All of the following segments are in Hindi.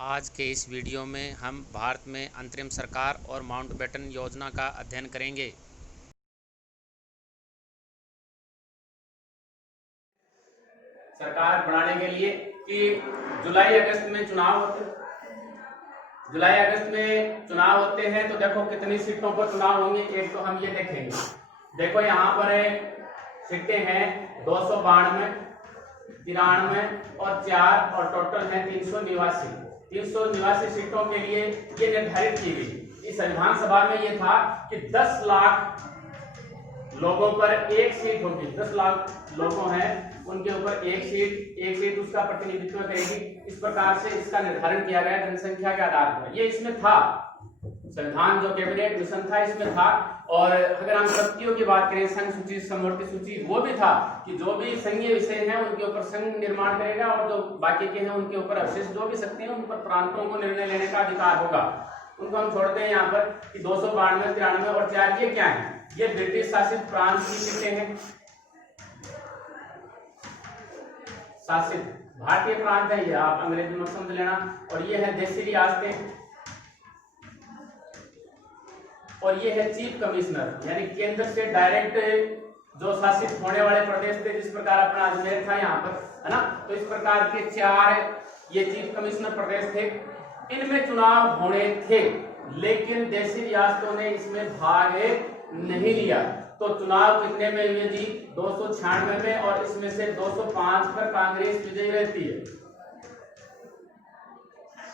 आज के इस वीडियो में हम भारत में अंतरिम सरकार और माउंटबेटन योजना का अध्ययन करेंगे। सरकार बनाने के लिए कि जुलाई अगस्त में चुनाव होते हैं तो देखो कितनी सीटों पर चुनाव होंगे। एक तो हम ये देखेंगे, देखो यहाँ पर सीटें हैं 292, 93 और 4 और टोटल है 389 सीटों के लिए ये निर्धारित की गई। इस संविधान सभा में ये था कि 10 लाख लोगों पर एक सीट होगी। 10 लाख लोगों हैं उनके ऊपर एक सीट उसका प्रतिनिधित्व करेगी। इस प्रकार से इसका निर्धारण किया गया जनसंख्या के आधार पर। ये इसमें था, संविधान जो कैबिनेट मिशन था इसमें था। और अगर हम शक्तियों की बात करें, संघ सूची, समवर्ती सूची, वो भी था कि जो भी संघीय विषय हैं उनके ऊपर संघ निर्माण करेगा और जो बाकी के हैं उनके ऊपर अवशिष्ट जो भी शक्ति है उन पर प्रांतों को निर्णय लेने का अधिकार होगा। उनको हम छोड़ते हैं यहाँ पर कि 292, 93 और 4 ये क्या है? ये ब्रिटिश शासित प्रांत की सीटें हैं। शासित भारतीय प्रांत है ये, आप अंग्रेजी में समझ लेना। और ये है देशी रियासतें और ये है चीफ कमिश्नर, यानी केंद्र से डायरेक्ट जो शासित होने वाले प्रदेश थे, जिस प्रकार अपना अजमेर था यहाँ पर, है ना। तो इस प्रकार के 4 ये चीफ कमिश्नर प्रदेश थे। इनमें चुनाव होने थे लेकिन देशी रियासतों ने इसमें भाग नहीं लिया। तो चुनाव कितने में हुए जी? 296 में, और इसमें से 205 पर कांग्रेस विजयी रहती है।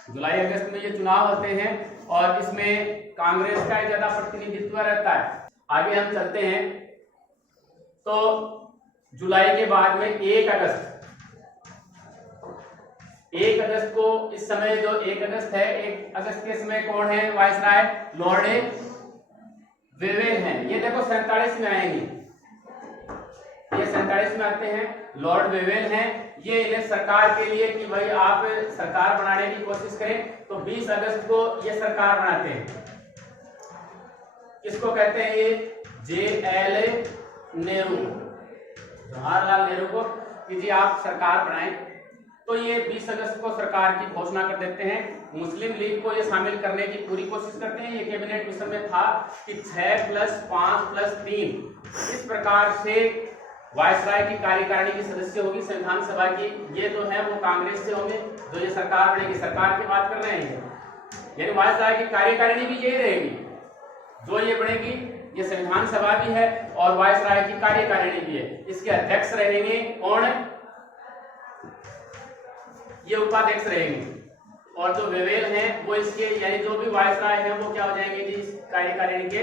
जुलाई अगस्त में ये चुनाव होते हैं और इसमें कांग्रेस का ज्यादा प्रतिनिधित्व रहता है। आगे हम चलते हैं तो जुलाई के बाद में 1 अगस्त को, इस समय जो 1 अगस्त है, 1 अगस्त के समय कौन है वायसराय? लॉर्ड वेवेल हैं। ये देखो 47 में आएंगे, ये 47 में आते हैं, लॉर्ड वेवेल हैं। ये इन्हें सरकार के लिए कि भाई आप सरकार बनाने की कोशिश करें, तो 20 अगस्त को ये सरकार बनाते हैं। किसको कहते हैं? ये JL नेहरू, जवाहरलाल नेहरू को कि जी आप सरकार बनाएं। तो ये 20 अगस्त को सरकार की घोषणा कर देते हैं। मुस्लिम लीग को ये शामिल करने की पूरी कोशिश करते हैं। ये कैबिनेट मिशन में था कि 6 + 5 + 3 इस प्रकार से वायसराय की कार्यकारिणी की सदस्य होगी संविधान सभा की। ये जो है वो कांग्रेस से होंगे, जो ये सरकार बनेगी। सरकार की बात कर रहे हैं, यानी वायसराय की कार्यकारिणी भी यही रहेगी। जो ये बनेगी, ये संविधान सभा भी है और वायसराय की कार्यकारिणी भी है। इसके अध्यक्ष रहेंगे कौन? ये उपाध्यक्ष रहेंगे। और जो वेवेल हैं वो इसके, यानी जो भी वायसराय हैं वो क्या हो जाएंगे जी? इस कार्यकारिणी के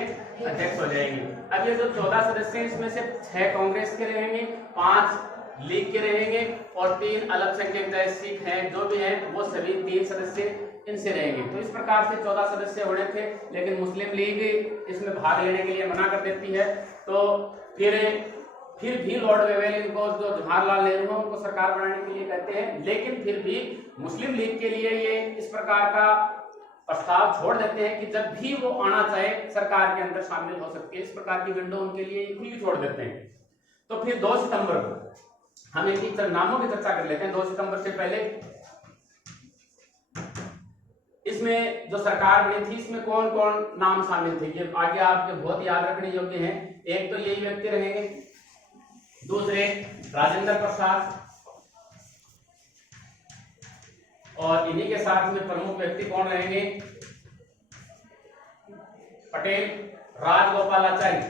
अध्यक्ष हो जाएंगे। अब ये जो 14 सदस्य हैं इसमें से 6 कांग्रेस के रहेंगे, 5 लीग के रहेंगे और 3 अल्पसंख्यक सिख हैं, जो भी हैं वो सभी 3 सदस्य इनसे रहेंगे। तो इस प्रकार से 14 सदस्य होने थे, लेकिन मुस्लिम लीग इसमें भाग लेने के लिए मना कर देती है। तो फिर भी लॉर्ड वेवेल इनको, जो जवाहरलाल नेहरू हैं, उनको सरकार बनाने के लिए कहते हैं। लेकिन फिर भी मुस्लिम लीग के लिए ये इस प्रकार का प्रस्ताव छोड़ देते हैं कि जब भी वो आना चाहे सरकार के अंदर शामिल हो सकती है। इस प्रकार की विंडो उनके लिए खुली छोड़ देते हैं। तो फिर 2 सितंबर को हम इनकी नामों की चर्चा कर लेते हैं। 2 सितंबर से पहले इसमें जो सरकार बनी थी इसमें कौन कौन नाम शामिल थे, ये आगे आपके बहुत याद रखने योग्य हैं। एक तो यही व्यक्ति रहेंगे, दूसरे राजेंद्र प्रसाद, और इन्हीं के साथ में प्रमुख व्यक्ति कौन रहेंगे? पटेल राजगोपालाचारी।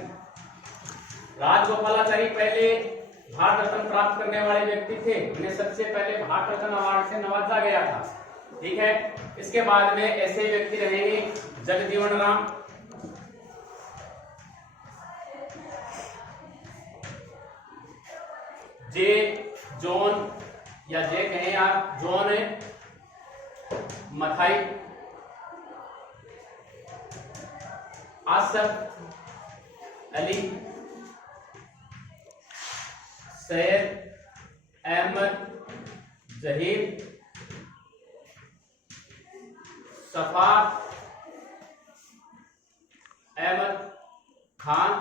राजगोपालाचारी पहले भारत रत्न प्राप्त करने वाले व्यक्ति थे। इन्हें सबसे पहले भारत रत्न अवार्ड से नवाजा गया था, ठीक है। इसके बाद में ऐसे व्यक्ति रहेंगे जगजीवन राम, जॉन, या जे कहें आप, जॉन मथाई, आसफ अली, सैयद अहमद जहीर, सफा अहमद खान,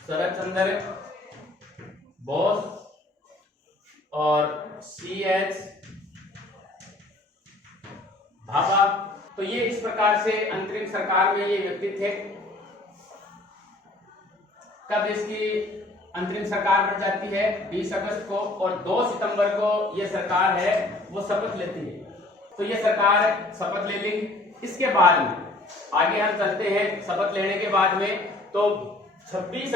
शरद चंद्र बोस, और CH भाभा। तो ये इस प्रकार से अंतरिम सरकार में ये व्यक्ति थे। कब इसकी अंतरिम सरकार बन जाती है? 20 अगस्त को, और 2 सितंबर को ये सरकार है वो शपथ लेती है। तो ये सरकार शपथ ले ली। इसके बाद में आगे हम चलते हैं। शपथ लेने के बाद में तो 26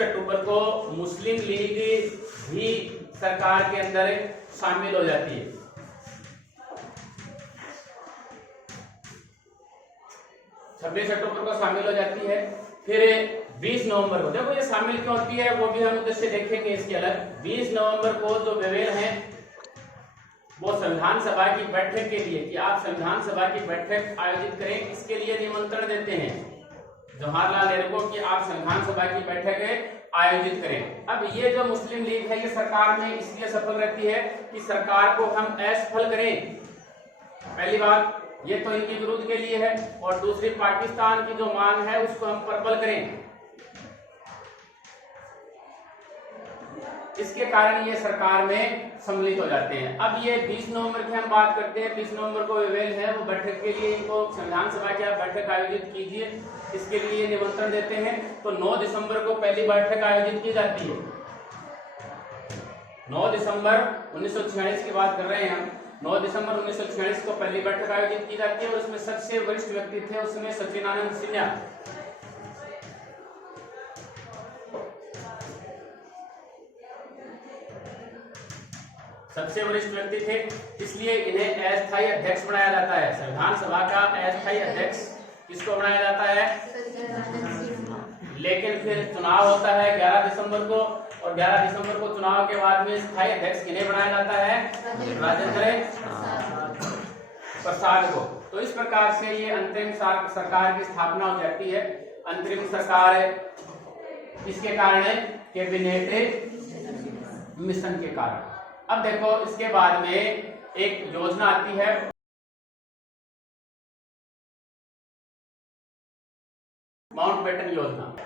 अक्टूबर को मुस्लिम लीग भी सरकार के अंदर शामिल हो जाती है। 26 अक्टूबर को शामिल हो जाती है। फिर 20 नवंबर को, देखो ये शामिल क्यों होती है वो भी हम उद्देश्य देखेंगे इसके अलग। 20 नवंबर को जो वेवेल हैं वो संविधान सभा की बैठक के लिए, कि आप संविधान सभा की बैठक आयोजित करें, इसके लिए निमंत्रण देते हैं जवाहरलाल नेहरू को कि आप संविधान सभा की बैठक आयोजित करें। अब ये जो मुस्लिम लीग है ये सरकार में इसलिए सफल रहती है कि सरकार को हम असफल करें। पहली बात ये तो इनके विरुद्ध के लिए है, और दूसरी पाकिस्तान की जो मांग है उसको हम प्रबल करें। इसके कारण ये सरकार में सम्मिलित हो जाते हैं। अब ये 20 नवंबर की हम बात करते हैं। 20 नवंबर को वेवेल है वो बैठक के लिए, इनको संविधान सभा की बैठक आयोजित कीजिए, इसके लिए निमंत्रण देते हैं। तो 9 दिसंबर को पहली बैठक आयोजित की जाती है। 9 दिसंबर 1946 की बात कर रहे हैं हम। 9 दिसंबर 1946 को पहली बैठक आयोजित की जाती है, और उसमें सबसे वरिष्ठ व्यक्ति थे उसमें सचिदानंद सिन्हा। सबसे वरिष्ठ व्यक्ति थे, इसलिए इन्हें अस्थायी अध्यक्ष बनाया जाता है। संविधान सभा का अस्थायी अध्यक्ष किसको बनाया जाता है? लेकिन फिर चुनाव होता है 11 दिसंबर को, और 11 दिसंबर को चुनाव के बाद में स्थायी अध्यक्ष किन्हें बनाया जाता है? राजेंद्र प्रसाद को। तो इस प्रकार से ये अंतरिम सरकार की स्थापना हो जाती है। अंतरिम सरकार किसके कारण है? कैबिनेट मिशन के कारण। अब देखो इसके बाद में एक योजना आती है, माउंटबेटन योजना।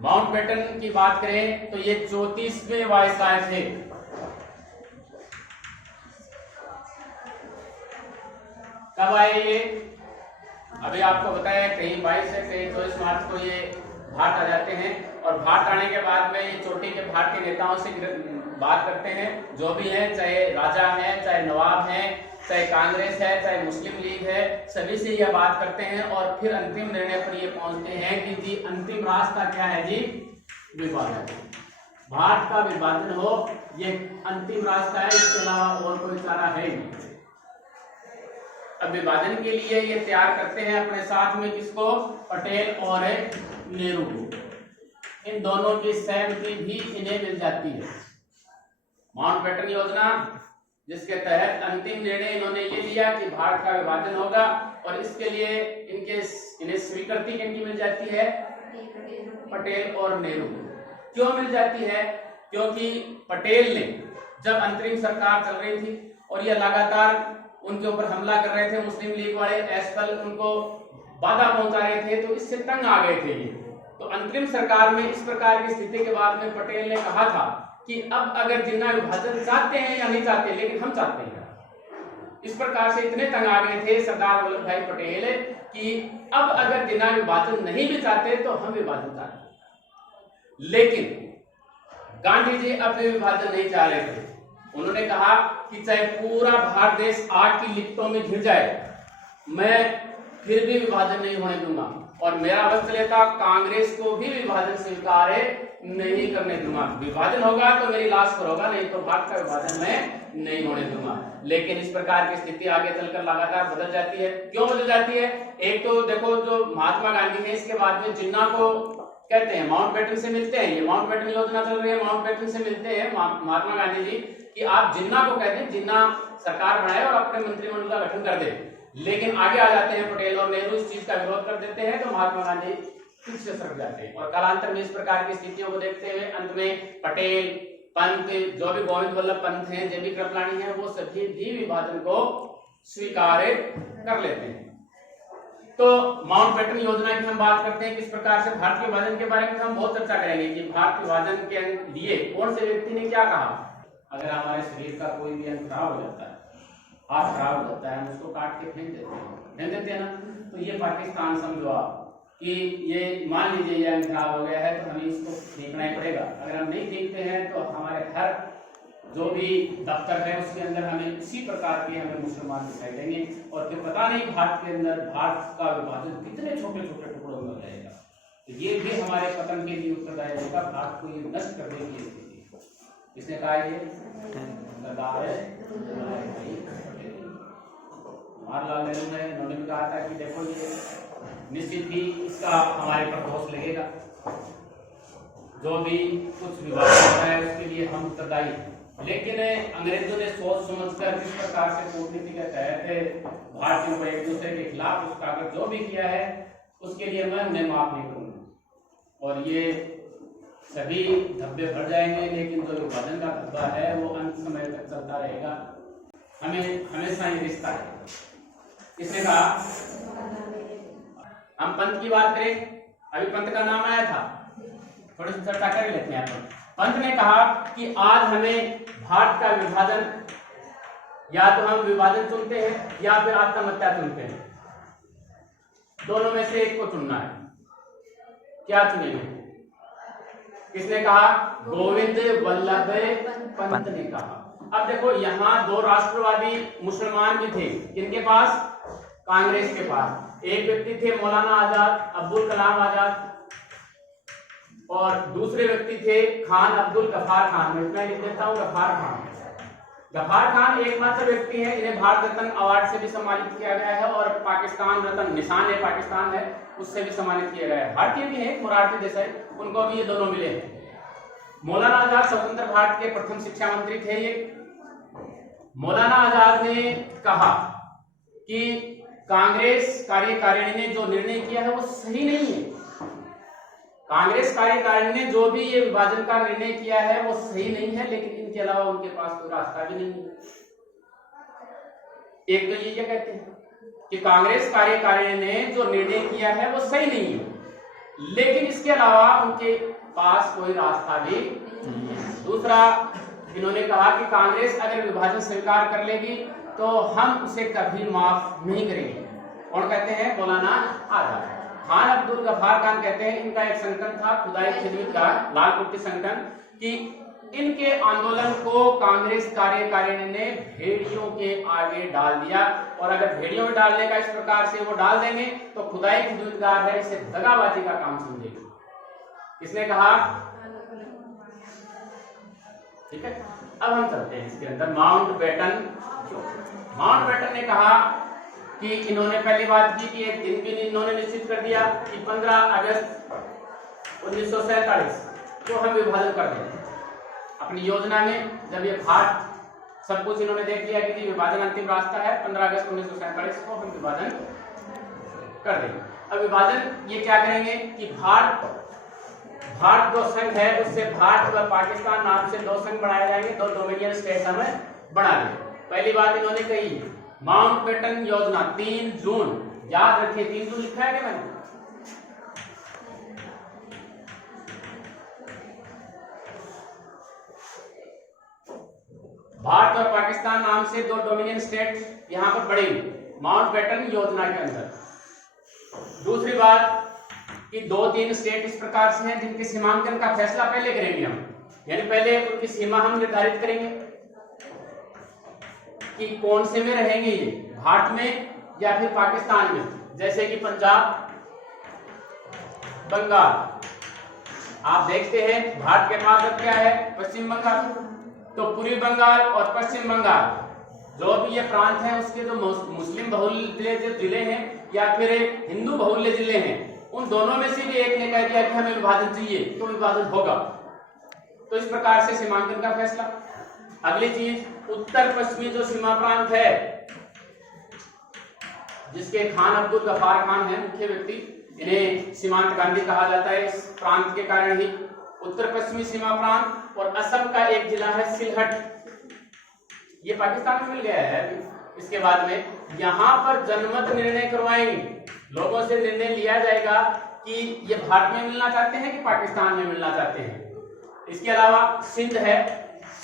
माउंटबेटन की बात करें तो ये 34वें वायसराय थे। कब आए ये? अभी आपको बताया कहीं 22 से कहीं 24 मार्च को ये भाट आ जाते हैं, और भाट आने के बाद में ये चोटी के भाट के नेताओं से बात करते हैं, जो भी है, चाहे राजा है, चाहे नवाब है, चाहे कांग्रेस है, चाहे मुस्लिम लीग है, सभी से यह बात करते हैं, और फिर अंतिम निर्णय पर ये पहुंचते हैं कि जी अंतिम रास्ता क्या है? जी विभाजन। भारत का विभाजन हो, ये अंतिम रास्ता है, इसके अलावा और कोई चारा है नहीं। अब विभाजन के लिए ये तैयार करते हैं अपने साथ में किसको? पटेल और नेहरू को। इन दोनों की सहमति भी इन्हें मिल जाती है। माउंटबेटन योजना, जिसके तहत अंतिम निर्णय इन्होंने ये लिया कि भारत का विभाजन होगा, और इसके लिए इन्हें स्वीकृति किनकी मिल जाती है? पटेल और नेहरू को। क्यों मिल जाती है? क्योंकि पटेल ने जब अंतरिम सरकार चल रही थी और ये लगातार उनके ऊपर हमला कर रहे थे, मुस्लिम लीग वाले असफल उनको बाधा पहुंचा रहे थे, तो इससे तंग आ गए थे ये। तो अंतरिम सरकार में इस प्रकार की स्थिति के बाद में पटेल ने कहा था कि अब अगर जिन्ना विभाजन चाहते हैं या नहीं चाहते, लेकिन हम चाहते हैं। इस प्रकार से इतने तंग आ गए थे सरदार वल्लभ भाई पटेल कि अब अगर जिन्ना विभाजन नहीं भी चाहते तो हम विभाजन चाहते। लेकिन गांधी जी अब विभाजन नहीं चाह रहे थे। उन्होंने कहा कि चाहे पूरा भारत देश आग की लिपटों में घिर जाए, मैं फिर भी विभाजन नहीं होने दूंगा, और मेरा वक्त लेता कांग्रेस को भी विभाजन स्वीकार नहीं करने दूंगा। विभाजन होगा तो मेरी लाश पर होगा, नहीं तो भारत का विभाजन मैं नहीं होने दूंगा। लेकिन इस प्रकार की स्थिति आगे चलकर लगातार बदल जाती है। क्यों बदल जाती है? एक तो देखो जो महात्मा गांधी है, इसके बाद में जिन्ना को कहते हैं, माउंटबेटन से मिलते हैं, ये माउंटबेटन योजना चल रही है, माउंटबेटन से मिलते हैं महात्मा गांधी जी कि आप जिन्ना को कहते हैं, जिन्ना सरकार बनाए और अपने मंत्रिमंडल का गठन कर दे। लेकिन आगे आ जाते हैं पटेल और नेहरू, इस चीज का विरोध कर देते हैं, तो महात्मा गांधी पीछे सरक जाते हैं। और कालांतर में इस प्रकार की स्थितियों को देखते हुए अंत में पटेल, पंत, जो भी गोविंद वल्लभ पंत हैं, जेबी कृपलानी है, वो सभी भी विभाजन को स्वीकार कर लेते हैं। तो माउंटबेटन योजना की हम बात करते हैं किस प्रकार से भारत के विभाजन के बारे में हम बहुत चर्चा करेंगे कि भारत विभाजन के लिए कौन से व्यक्ति ने क्या कहा। अगर हमारे शरीर का कोई भी अंग खराब हो जाता है, हाथ खराब हो जाता है, हम उसको काट के फेंक देते हैं ना। तो ये पाकिस्तान समझो आप कि ये मान लीजिए ये अंग खराब हो गया है तो हमें इसको फेंकना ही पड़ेगा। अगर हम नहीं फेंकते हैं तो हमारे हर जो भी दफ्तर है उसके अंदर हमें इसी प्रकार के हमें मुसलमान दिखाई देंगे और फिर पता नहीं भारत के अंदर भारत का विभाजन कितने छोटे छोटे टुकड़ों में हो जाएगा। तो ये भी हमारे पतन के लिए उत्तरदायी होगा, भारत को ये नष्ट करने के लिए। किसने कहा ये? सरदार जवाहरलाल नेहरू ने, उन्होंने भी कहा था कि देखो ये निश्चित ही इसका हमारे पर दोष लगेगा, जो भी कुछ विवाद होता है उसके लिए हम उत्तरदायी। लेकिन अंग्रेजों ने सोच समझकर किस प्रकार से कूटनीति के तहत भारतीयों को एक दूसरे के खिलाफ उसका अगर जो भी किया है उसके लिए मैं उन्हें माफ नहीं करूंगा और ये सभी धब्बे भर जाएंगे। लेकिन जो विभाजन का धब्बा है वो अंत समय तक चलता रहेगा, हमें हमेशा ये रिश्ता है। किसने कहा? हम पंत की बात करें, अभी पंत का नाम आया था, थोड़ी सी चर्चा कर लेते हैं। पंत ने कहा कि आज हमें भारत का विभाजन, या तो हम विभाजन चुनते हैं या फिर आत्महत्या चुनते हैं, दोनों में से एक को चुनना है। क्या चुनेंगे? किसने कहा? गोविंद वल्लभ पंत ने कहा। अब देखो यहाँ दो राष्ट्रवादी मुसलमान भी थे, किनके पास? कांग्रेस के पास। एक व्यक्ति थे मौलाना आजाद, अब्दुल कलाम आजाद, और दूसरे व्यक्ति थे खान अब्दुल गफ्फार खान। मैं लिख देता हूँ गफ्फार खान। गफ्फार खान एकमात्र व्यक्ति हैं जिन्हें भारत रत्न अवार्ड से भी सम्मानित किया गया है और पाकिस्तान रत्न, निशान है पाकिस्तान है, उससे भी सम्मानित किया गया है। भारतीय भी है, मोरारजी देसाई, उनको भी ये दोनों मिले हैं। मौलाना आजाद स्वतंत्र भारत के प्रथम शिक्षा मंत्री थे। ये मौलाना आजाद ने कहा कि कांग्रेस कार्यकारिणी ने जो निर्णय किया है वो सही नहीं है। कांग्रेस कार्यकारिणी ने जो भी ये विभाजन का निर्णय किया है वो सही नहीं है, लेकिन इनके अलावा उनके पास कोई रास्ता भी नहीं है। एक तो ये कहते हैं कि कांग्रेस कार्यकारिणी ने जो निर्णय किया है वो सही नहीं है, लेकिन इसके अलावा उनके पास कोई रास्ता भी नहीं है। दूसरा, इन्होंने कहा कि कांग्रेस अगर विभाजन स्वीकार कर लेगी तो हम उसे कभी माफ नहीं करेंगे। कौन कहते हैं? मौलाना आजाद। खान अब्दुल गफ्फार खान कहते हैं, इनका एक संगठन था खुदाई खिदमत का, लाल कुर्ती संगठन, कि इनके आंदोलन को कांग्रेस कार्यकारिणी ने भेड़ियों के आगे डाल दिया और अगर भेड़ियों में डालने का इस प्रकार से वो डाल देंगे तो खुदाई खिदमतगार है इसे दगाबाजी का काम समझेगी। किसने कहा? ठीक है, अब हम चलते हैं इसके अंदर। माउंटबेटन ने कहा कि इन्होंने पहली बात की कि एक दिन भी इन्होंने निश्चित कर दिया कि 15 अगस्त 1947 को हम विभाजन कर देंगे। अपनी योजना में जब ये भारत सब कुछ इन्होंने देख लिया कि विभाजन अंतिम रास्ता है, 15 अगस्त 1947 को हम विभाजन कर देंगे। अब विभाजन ये क्या करेंगे कि भारत दो संघ है, उससे भारत व पाकिस्तान नाम से दो संघ बनाए जाएंगे, दो डोमिनियन स्टेट हमें बना लेंगे। पहली बात इन्होंने कही माउंटबेटन योजना 3 जून, याद रखिए 3 जून लिखा है क्या मैंने? भारत और पाकिस्तान नाम से दो डोमिनियन स्टेट यहां पर बढ़ेंगे माउंटबेटन योजना के अंदर। दूसरी बात कि 2-3 स्टेट इस प्रकार से हैं जिनके सीमांकन का फैसला पहले करेंगे हम, यानी पहले उनकी सीमा हम निर्धारित करेंगे कि कौन से में रहेंगे ये, भारत में या फिर पाकिस्तान में। जैसे कि पंजाब, बंगाल, आप देखते हैं भारत के पास अब क्या है? पश्चिम बंगाल। तो पूर्वी बंगाल और पश्चिम बंगाल जो भी ये प्रांत हैं उसके जो मुस्लिम बहुल्य जिले हैं या फिर हिंदू बहुल्य जिले हैं, उन दोनों में से भी एक ने कह दिया कि हमें विभाजन चाहिए तो विभाजन होगा। तो इस प्रकार से सीमांकन का फैसला। अगली चीज, उत्तर पश्चिमी जो सीमा प्रांत है जिसके खान अब्दुल गफ्फार खान है मुख्य व्यक्ति, इन्हें सीमांत गांधी कहा जाता है इस प्रांत के कारण ही। उत्तर पश्चिमी सीमा प्रांत और असम का एक जिला है सिलहट, ये पाकिस्तान में मिल गया है, इसके बाद में यहाँ पर जनमत निर्णय करवाएंगे, लोगों से निर्णय लिया जाएगा कि ये भारत में मिलना चाहते हैं कि पाकिस्तान में मिलना चाहते हैं। इसके अलावा सिंध है,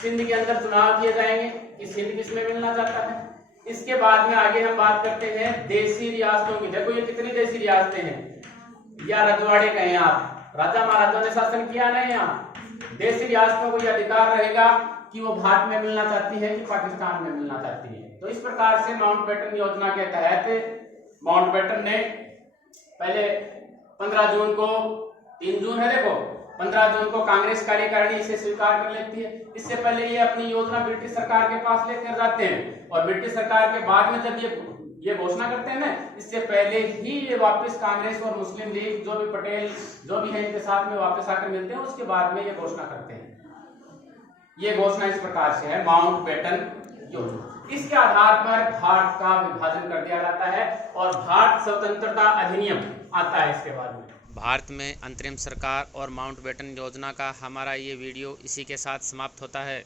सिंध के अंदर चुनाव किए जाएंगे कि सिंध किस में मिलना चाहता है। इसके बाद में आगे हम बात करते हैं देसी रियासतों की। देखो ये कितनी देसी रियासतें हैं या रजवाड़े कहें आप, राजा महाराजा ने शासन किया नहीं। यहाँ देसी रियासतों को यह अधिकार रहेगा कि वो भारत में मिलना चाहती है कि पाकिस्तान में मिलना चाहती है। तो इस प्रकार से माउंटबेटन योजना के तहत माउंटबेटन ने पहले 15 जून को, 3 जून है देखो, 15 जून को कांग्रेस कार्यकारिणी इसे स्वीकार कर लेती है। इससे पहले ये अपनी योजना ब्रिटिश सरकार के पास लेकर जाते हैं और ब्रिटिश सरकार के बाद में जब ये घोषणा करते हैं ना, इससे पहले ही ये वापस कांग्रेस और मुस्लिम लीग जो भी पटेल जो भी है इनके साथ में वापस आकर मिलते हैं, उसके बाद में ये घोषणा करते हैं। ये घोषणा इस प्रकार से है माउंटबेटन योजना। इसके आधार पर भारत का विभाजन कर दिया जाता है और भारत स्वतंत्रता अधिनियम आता है इसके बाद में। भारत में अंतरिम सरकार और माउंटबेटन योजना का हमारा ये वीडियो इसी के साथ समाप्त होता है।